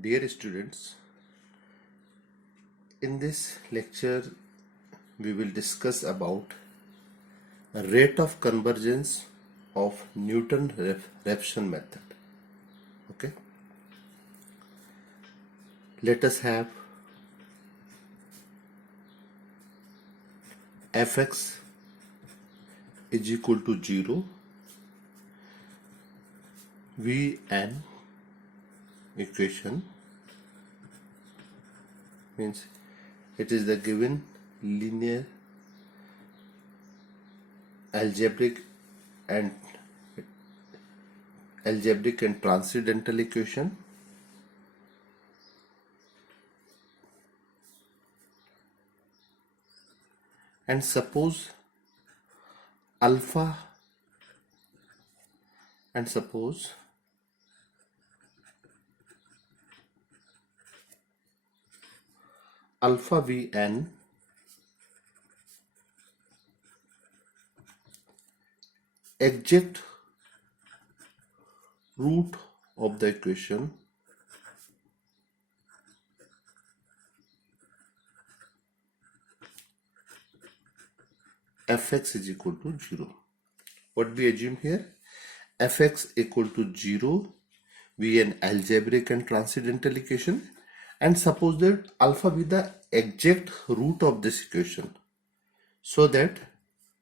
Dear students, in this lecture we will discuss about rate of convergence of Newton-Raphson method. Okay, let us have fx is equal to 0, Vn equation means it is the given linear algebraic and transcendental equation. And suppose alpha Vn exact root of the equation fx is equal to 0. What we assume here? Fx equal to 0, be an algebraic and transcendental equation, and suppose that alpha be the exact root of this equation, so that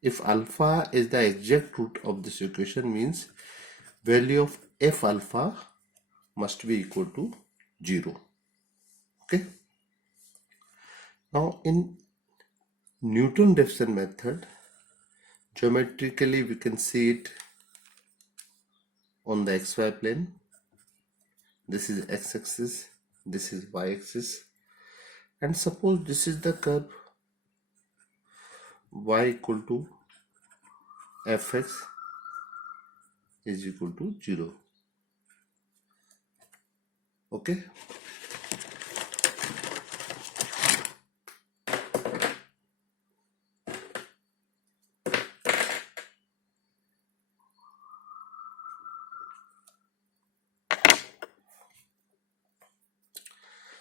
if alpha is the exact root of this equation means value of f alpha must be equal to 0. Okay, now in Newton-Raphson method, geometrically we can see it on the xy plane. This is x-axis, this is y-axis, and suppose this is the curve y equal to fx is equal to 0. Okay,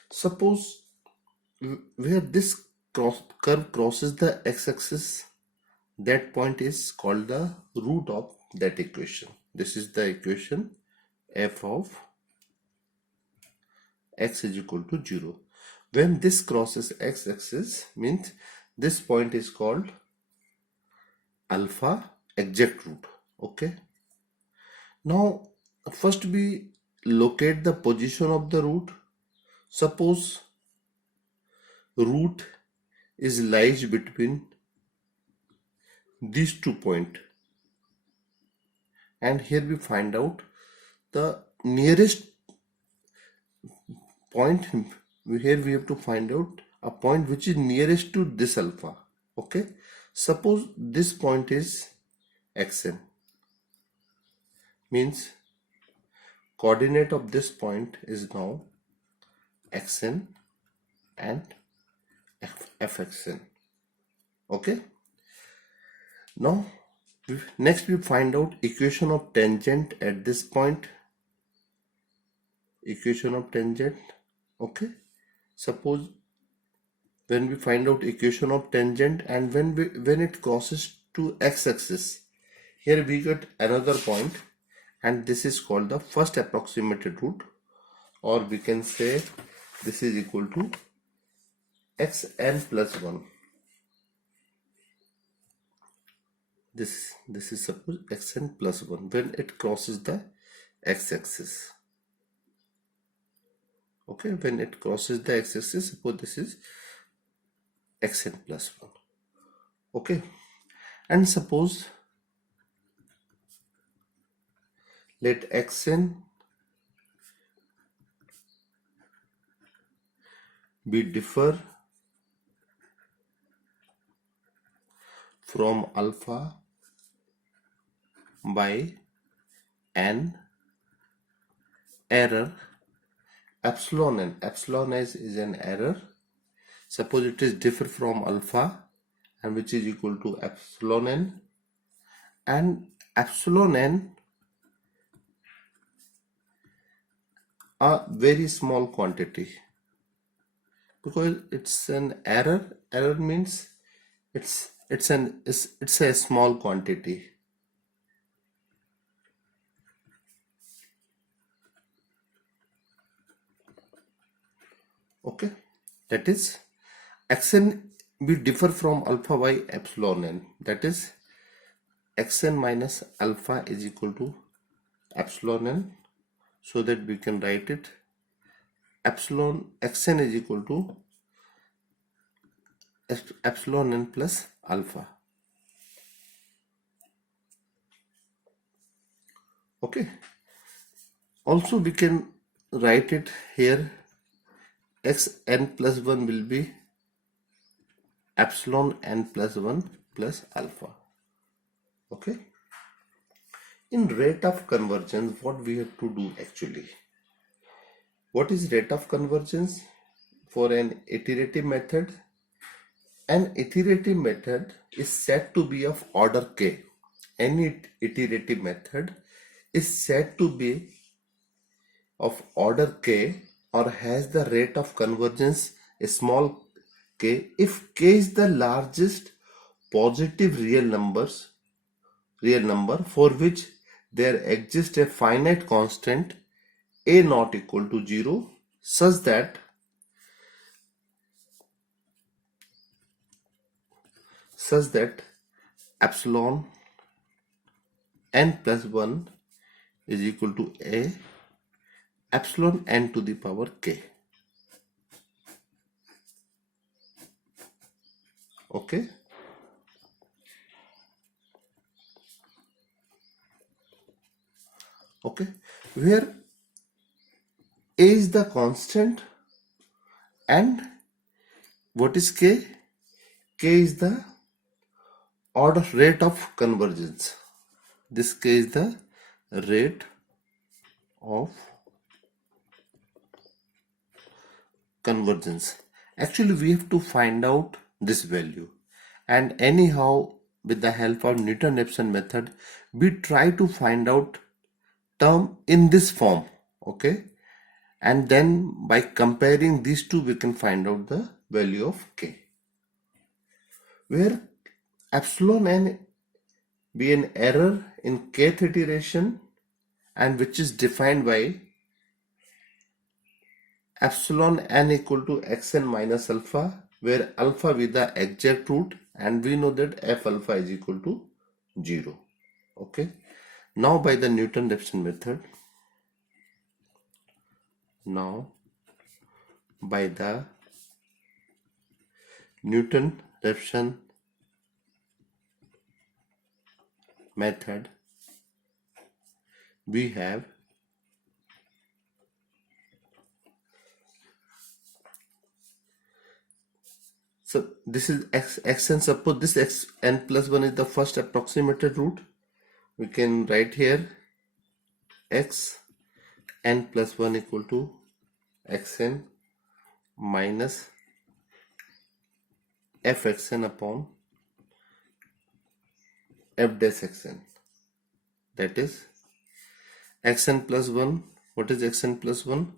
suppose where this curve crosses the x-axis, that point is called the root of that equation. This is the equation f of x is equal to 0. When this crosses x-axis means this point is called alpha exact root. Okay, now first we locate the position of the root. Suppose root is lies between these 2 points, and here we find out the nearest point. Here we have to find out a point which is nearest to this alpha. Okay, suppose this point is xn, means coordinate of this point is now xn and fxn. Okay, now next we find out equation of tangent at this point. Equation of tangent. Okay, suppose when we find out equation of tangent and when it crosses to x-axis, here we get another point, and this is called the first approximated root, or we can say this is equal to xn plus 1. This is suppose xn plus 1 when it crosses the x-axis. Okay, when it crosses the x-axis, suppose this is xn plus 1. Okay, and suppose let xn be differ from alpha by an error epsilon n. Epsilon is an error. Suppose it is differ from alpha, and which is equal to epsilon n, and epsilon n a very small quantity, because it's an error. Error means it's a small quantity. Okay, that is xn we differ from alpha by epsilon n. That is xn minus alpha is equal to epsilon n, so that we can write it epsilon xn is equal to epsilon n plus alpha. Okay, also we can write it here, xn plus 1 will be epsilon n plus 1 plus alpha. Okay, in rate of convergence, what we have to do actually? What is rate of convergence for an iterative method? An iterative method is said to be of order k. Any iterative method is said to be of order k or has the rate of convergence a small k if k is the largest positive real number for which there exists a finite constant a not equal to 0 such that epsilon n plus 1 is equal to a epsilon n to the power k. Okay, where a is the constant and what is k? K is the order rate of convergence. This k is the rate of convergence. Actually, we have to find out this value, and anyhow with the help of Newton-Raphson method we try to find out term in this form. Okay, and then by comparing these two we can find out the value of k, where epsilon n be an error in kth iteration and which is defined by epsilon n equal to xn minus alpha, where alpha with the exact root and we know that f alpha is equal to 0. Okay, now by the Newton-Raphson method, we have so this is xn. Suppose this xn plus 1 is the first approximated root. We can write here x n plus 1 equal to xn minus fxn upon f dash xn. That is xn plus 1. What is xn plus 1?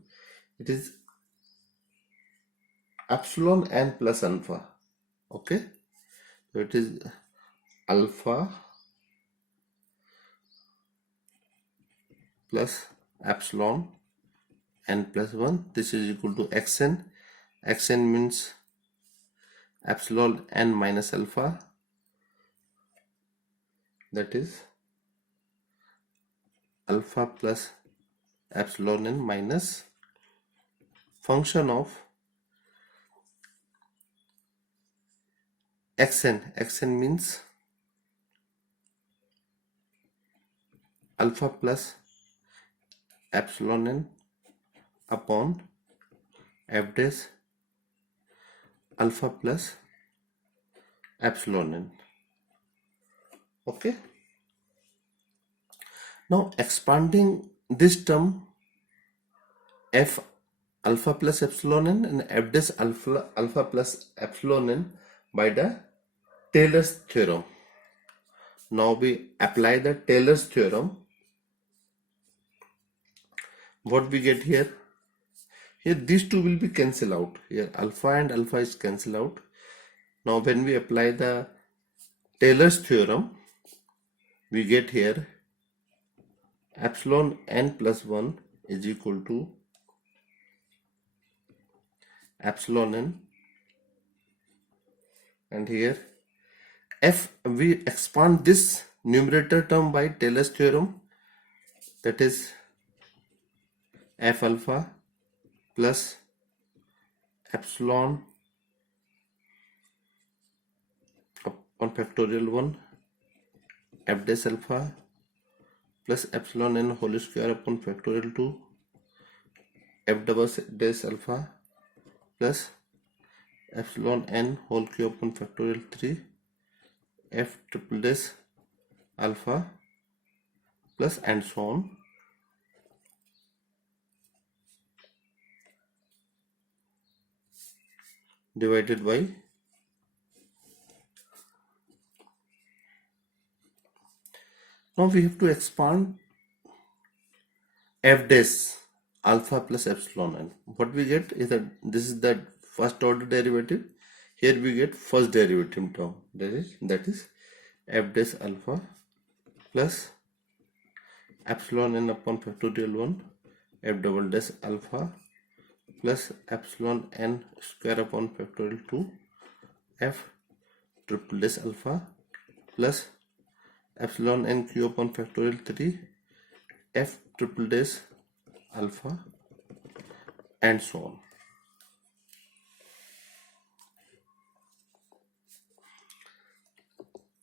It is epsilon n plus alpha. Okay, so it is alpha plus epsilon n plus 1. This is equal to xn. Xn means epsilon n minus alpha, that is alpha plus epsilon n minus function of xn. Xn means alpha plus epsilon n upon f dash alpha plus epsilon n. Okay, now expanding this term f alpha plus epsilon n and f dash alpha plus epsilon n by the Taylor's theorem. Now we apply the Taylor's theorem. What we get here? Here these two will be cancelled out. Here alpha and alpha is cancelled out. Now when we apply the Taylor's theorem, we get here epsilon n plus 1 is equal to epsilon n, and here f, we expand this numerator term by Taylor's theorem, that is f alpha plus epsilon upon factorial 1 f dash alpha plus epsilon n whole square upon factorial 2 f double dash alpha plus epsilon n whole cube upon factorial 3 f triple dash alpha plus and so on. Divided by now we have to expand f dash alpha plus epsilon n. What we get is that this is the first order derivative. Here we get first derivative term, that is f dash alpha plus epsilon n upon factorial 1 f double dash alpha plus epsilon n square upon factorial 2 f triple dash alpha plus epsilon n cube upon factorial 3 f triple dash alpha and so on.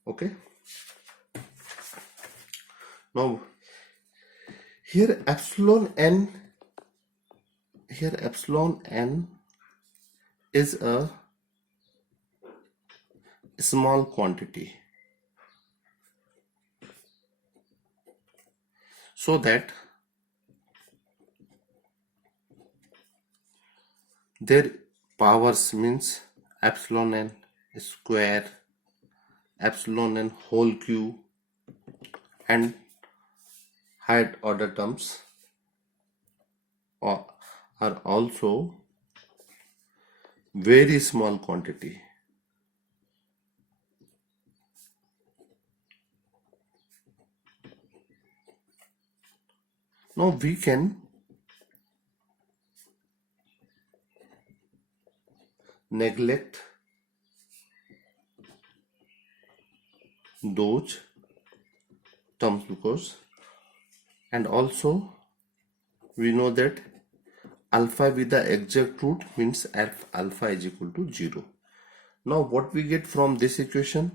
Okay, now here epsilon n is a small quantity, so that their powers means epsilon n square, epsilon n whole cube and higher order terms are also very small quantity. Now we can neglect those terms because, and also we know that alpha with the exact root means alpha is equal to 0. Now what we get from this equation,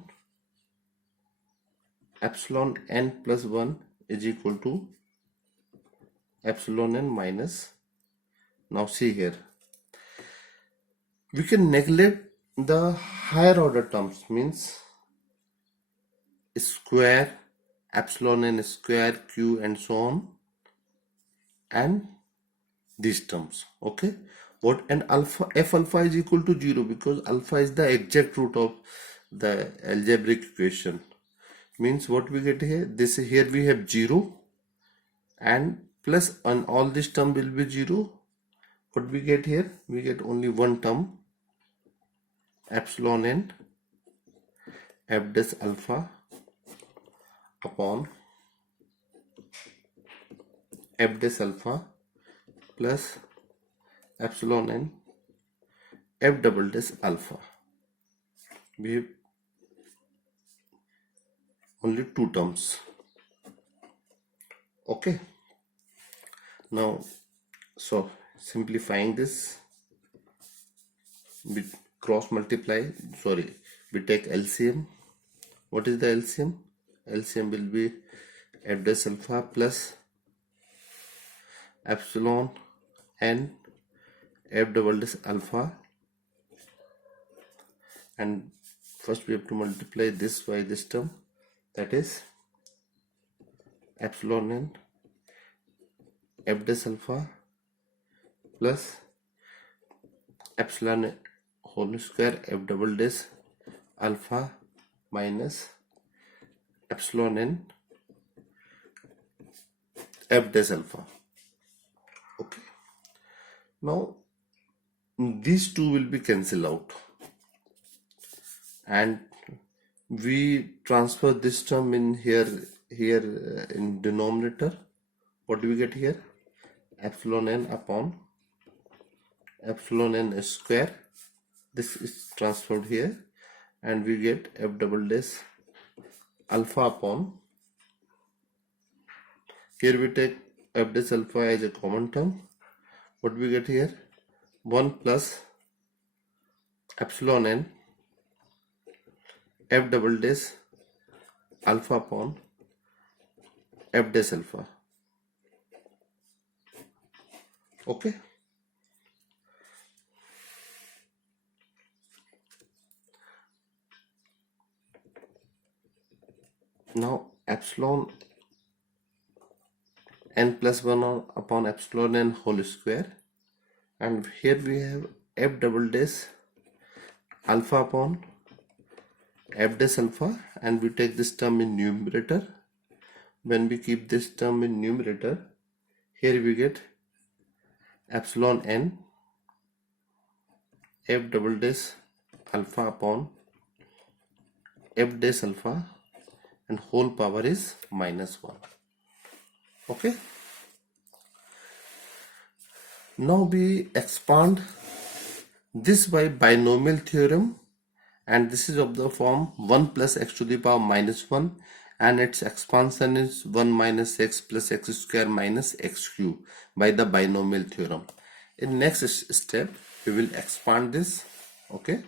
epsilon n plus 1 is equal to epsilon n minus, now see here, we can neglect the higher order terms means square, epsilon n square, q and so on, and these terms. Okay, what, and alpha, f alpha is equal to 0 because alpha is the exact root of the algebraic equation. Means what we get here, this here we have 0 and plus on all this term will be 0. What we get here, we get only one term, epsilon n f dash alpha upon f dash alpha plus epsilon n f double dash alpha. We have only two terms. Okay, now so simplifying this, we cross multiply, we take LCM. What is the LCM? LCM will be f dash alpha plus epsilon n f double dash alpha, and first we have to multiply this by this term, that is epsilon n f dash alpha plus epsilon whole square f double dash alpha minus epsilon n f dash alpha. Okay, Now these two will be cancelled out and we transfer this term in here in denominator. What do we get here? Epsilon n upon epsilon n square. This is transferred here and we get f double dash alpha upon, here we take f dash alpha as a common term. What we get here? 1 plus epsilon n f double dash alpha upon f dash alpha. Okay. Now epsilon n plus 1 upon epsilon n whole square, and here we have f double dash alpha upon f dash alpha, and we take this term in numerator. When we keep this term in numerator, here we get epsilon n f double dash alpha upon f dash alpha, and whole power is minus 1. Okay. Now we expand this by binomial theorem, and this is of the form 1 plus x to the power minus 1, and its expansion is 1 minus x plus x square minus x cube by the binomial theorem. In next step we will expand this. Okay.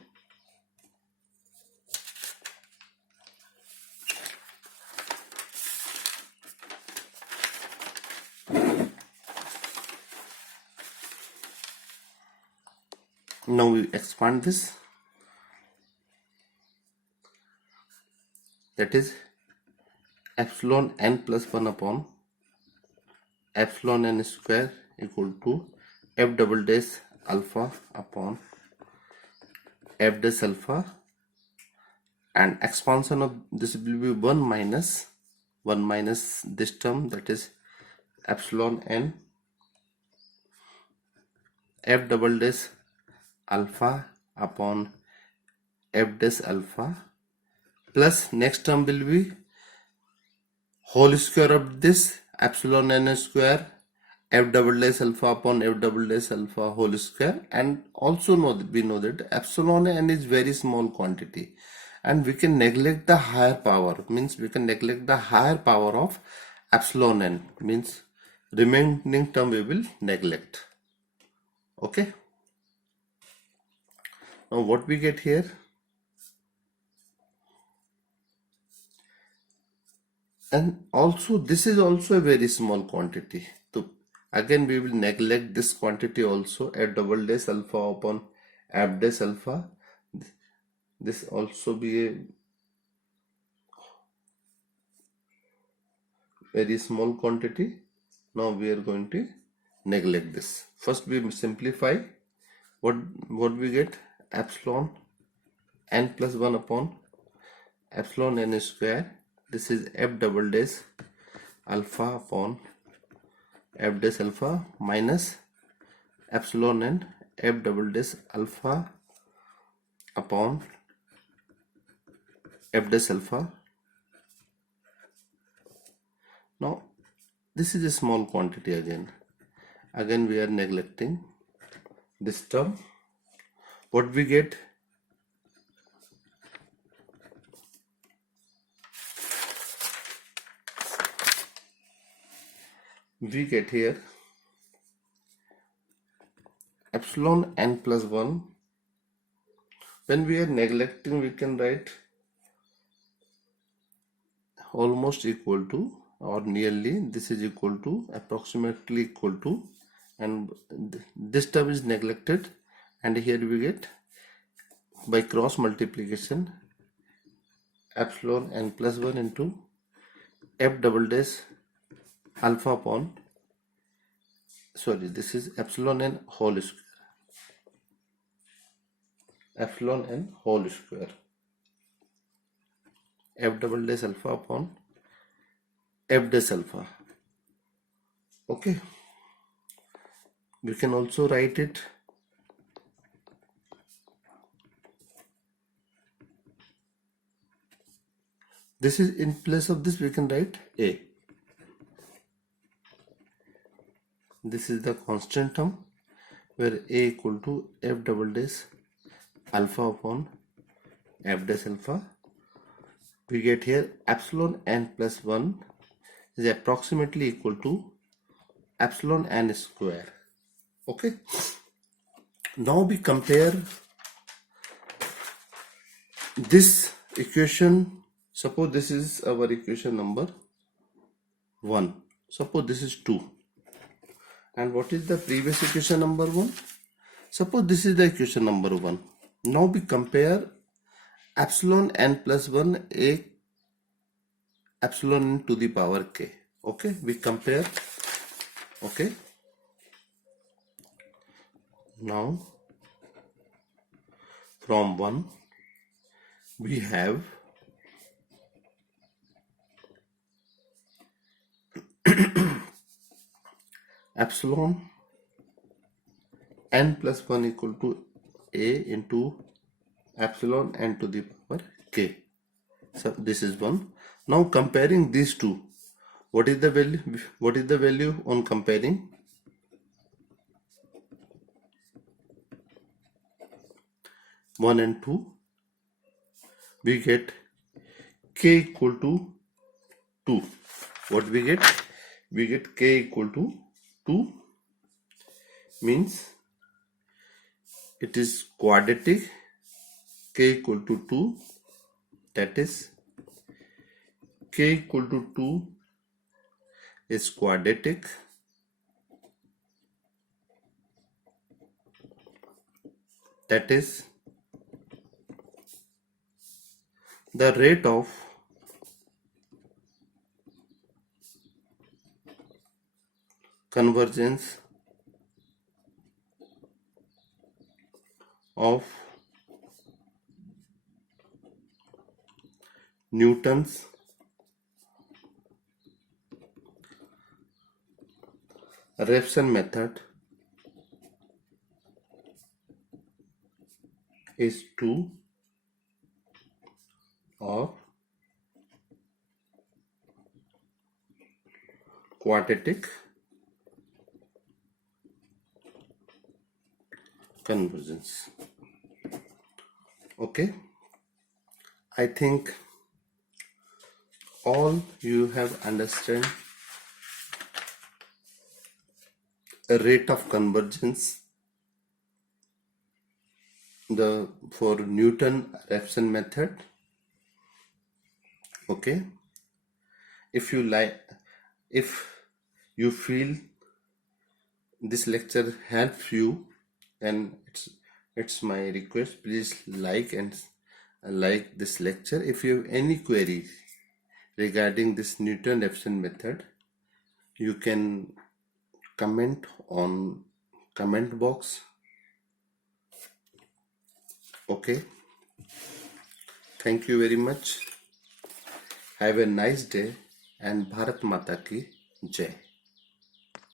Now we expand this, that is epsilon n plus 1 upon epsilon n square equal to f double dash alpha upon f dash alpha, and expansion of this will be 1 minus this term, that is epsilon n f double dash alpha upon f dash alpha, plus next term will be whole square of this epsilon n square f double dash alpha upon f double dash alpha whole square. And also we know that epsilon n is very small quantity and we can neglect the higher power, means we can neglect the higher power of epsilon n, means remaining term we will neglect. Okay. Now what we get here? And also this is also a very small quantity. So again we will neglect this quantity also, f double dash alpha upon f dash alpha. This also be a very small quantity. Now we are going to neglect this. First we simplify. What we get? Epsilon n plus 1 upon epsilon n square. This is f double dash alpha upon f dash alpha minus epsilon n f double dash alpha upon f dash alpha. Now this is a small quantity again. Again we are neglecting this term. What we get? We get here epsilon n plus 1. When we are neglecting, we can write almost equal to or nearly, this is equal to, approximately equal to, and this term is neglected, and here we get by cross multiplication epsilon n plus 1 into f double dash alpha upon, sorry, this is epsilon n whole square, epsilon n whole square, f double dash alpha upon f dash alpha. Okay. We can also write it this is in place of this we can write A. This is the constant term where A equal to F double dash alpha upon F dash alpha. We get here epsilon n plus 1 is approximately equal to epsilon n square. Okay. Now we compare this equation. Suppose this is our equation number 1. Suppose this is 2. And what is the previous equation number 1? Suppose this is the equation number 1. Now we compare epsilon n plus 1 a epsilon n to the power k. Okay, we compare. Okay. Now from 1 we have epsilon n plus 1 equal to a into epsilon n to the power k. So this is 1. Now comparing these two, what is the value? What is the value on comparing? 1 and 2. We get k equal to 2. What we get? We get k equal to 2, means it is quadratic. K equal to 2, that is k equal to 2 is quadratic. That is the rate of convergence of Newton's Raphson method is 2 or quadratic convergence. Okay, I think all you have understand a rate of convergence for Newton-Raphson method. Okay, if you feel this lecture helps you, then it's my request, please like this lecture. If you have any queries regarding this Newton-Raphson method, you can comment on comment box. Okay, thank you very much. Have a nice day and Bharat Mata ki Jai.